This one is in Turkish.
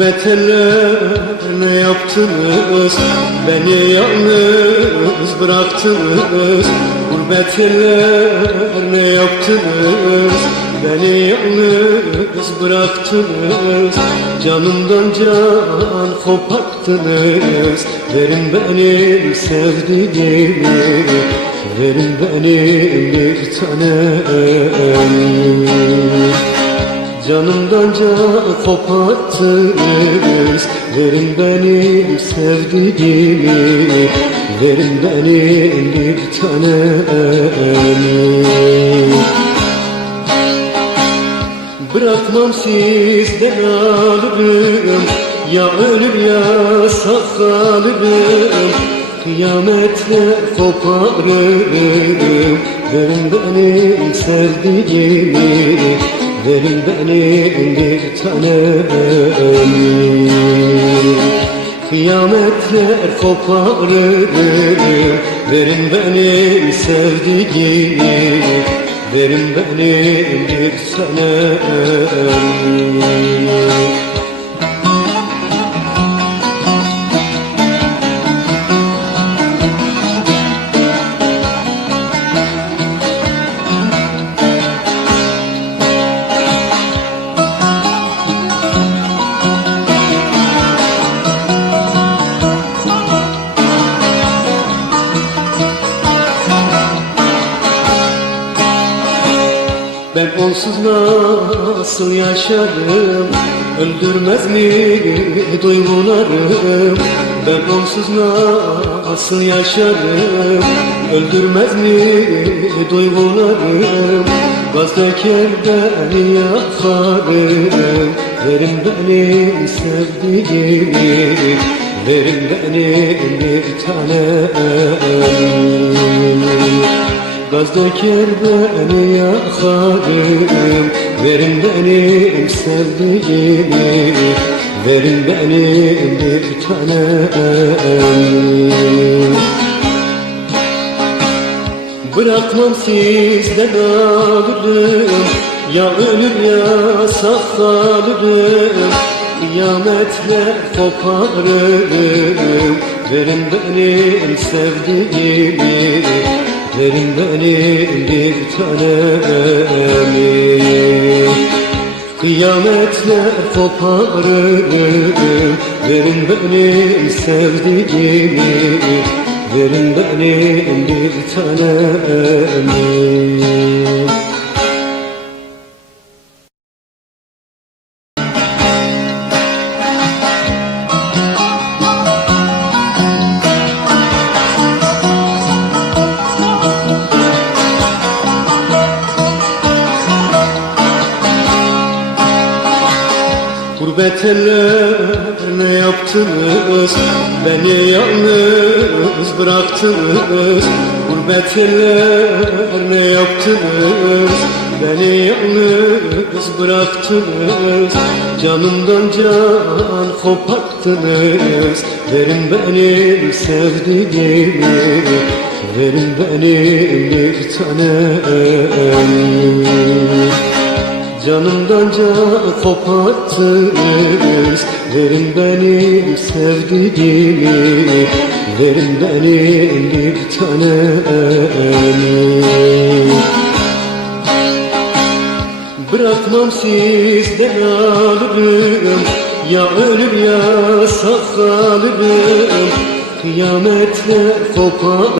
Ne yaptınız? Beni yalnız bıraktınız. Gurbet ne yaptınız? Beni yalnız bıraktınız. Canımdan can koparttınız. Verin benim sevdiğimi. Verin benim bir tanem Canımdan can koparttınız. Verin benim sevdiğimi Verin benim bir tanem. Bırakmam sizden alırım Ya ölür ya sağ kalırım Kıyametle koparırım. Verin benim sevdiğimi Verin benim bir tanem Kıyametler koparırım Verin benim sevdiğimi Verin benim bir tanem Ben onsuz nasıl yaşarım? Öldürmez mi duygularım? Ben onsuz nasıl yaşarım? Öldürmez mi duygularım? Gazteker beni yakarım Verin benim sevdiğimi Verin benim bir tanem Gazdaker beni yakarım Verin benim sevdiğimi Verin benim bir tanem. Bırakmam sizden alırım Ya ölür ya sağ kalırım Kıyametle koparırım Verin benim sevdiğimi Verin benim tanemi Kıyametler koparırım. Verin benim sevdiğimi. Verin benim bir tanemi Gurbet ne yaptınız Beni yalnız bıraktınız. Gurbet ne yaptınız Beni yalnız bıraktınız. Canımdan can koparttınız Verin benim sevdiğimi Verin benim bir tanem Canımdan can koparttınız. Verin benim sevdiğimi Verin benim bir tanem. Bırakmam sizden alırım Ya ölür ya sağ kalırım Kıyametle kopar